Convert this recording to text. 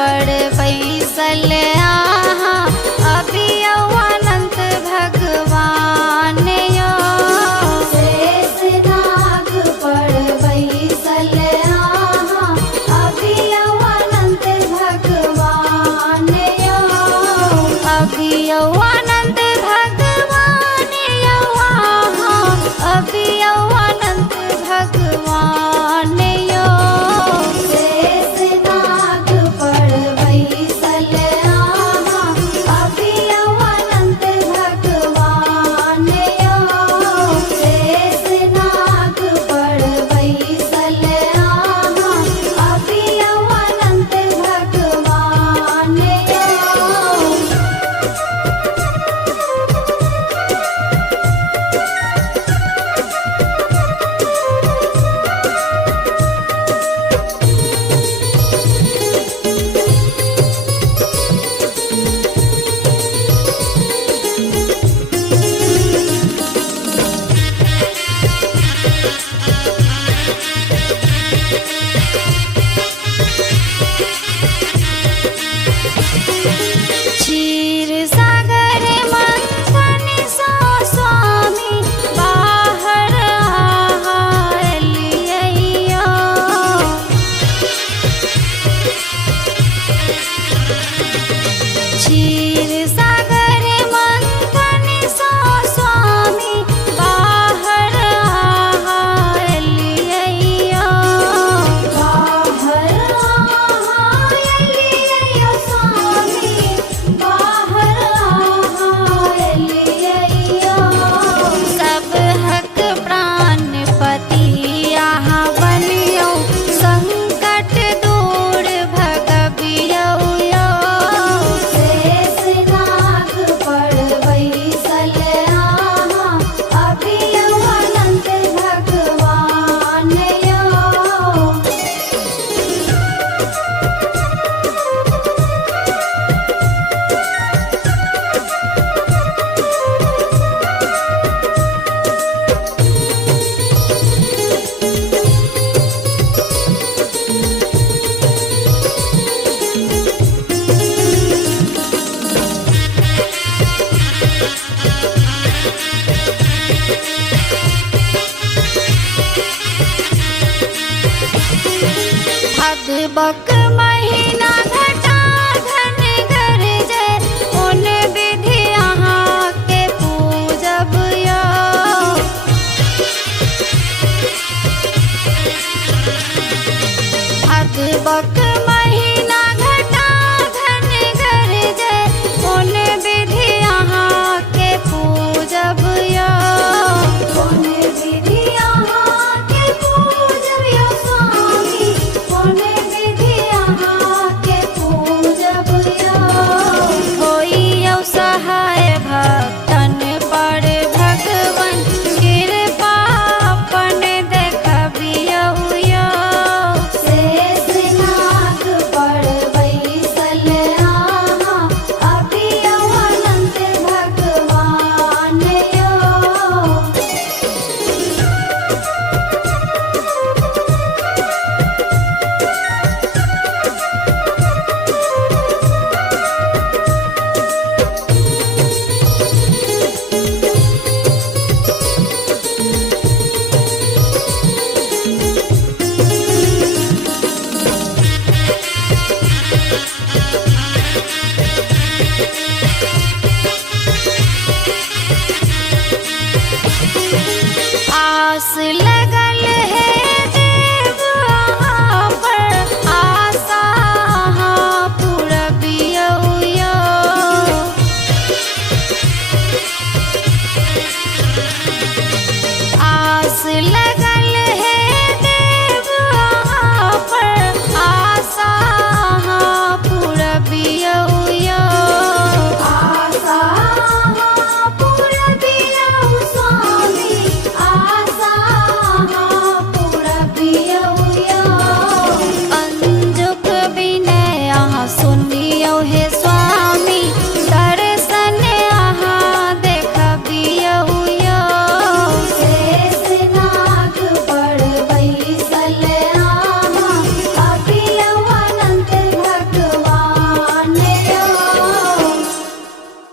पड़ बैसल आहा अभी अनंत भगवान यो। शेषनाग पड़ बैसल आहा अभी अनंत भगवान यो। अभी अनंत भगवान यो आहा अभी अनंत भगवान यो। शेषनाग पड़ बैसल आहा अभी अनंत भगवान यो। शेषनाग पड़ बैसल आहा अभी अनंत भगवान यो। क्षीर सागर मंथन सो स्वामी बाहर आलियो। क्षीर सागर मंथन सो स्वामी बाहर आलियो। बाहर आलियो स्वामी बाहर आलियो। सब हक प्राणपति यहाँ बनियो संकट दूर भगबियो यो। शेषनाग पड़ बैसल आहा अभी अनंत भगवान यो। भादवक महीना घटा घन गरजे उन विधि अहाँ के पूजब यो। भादवक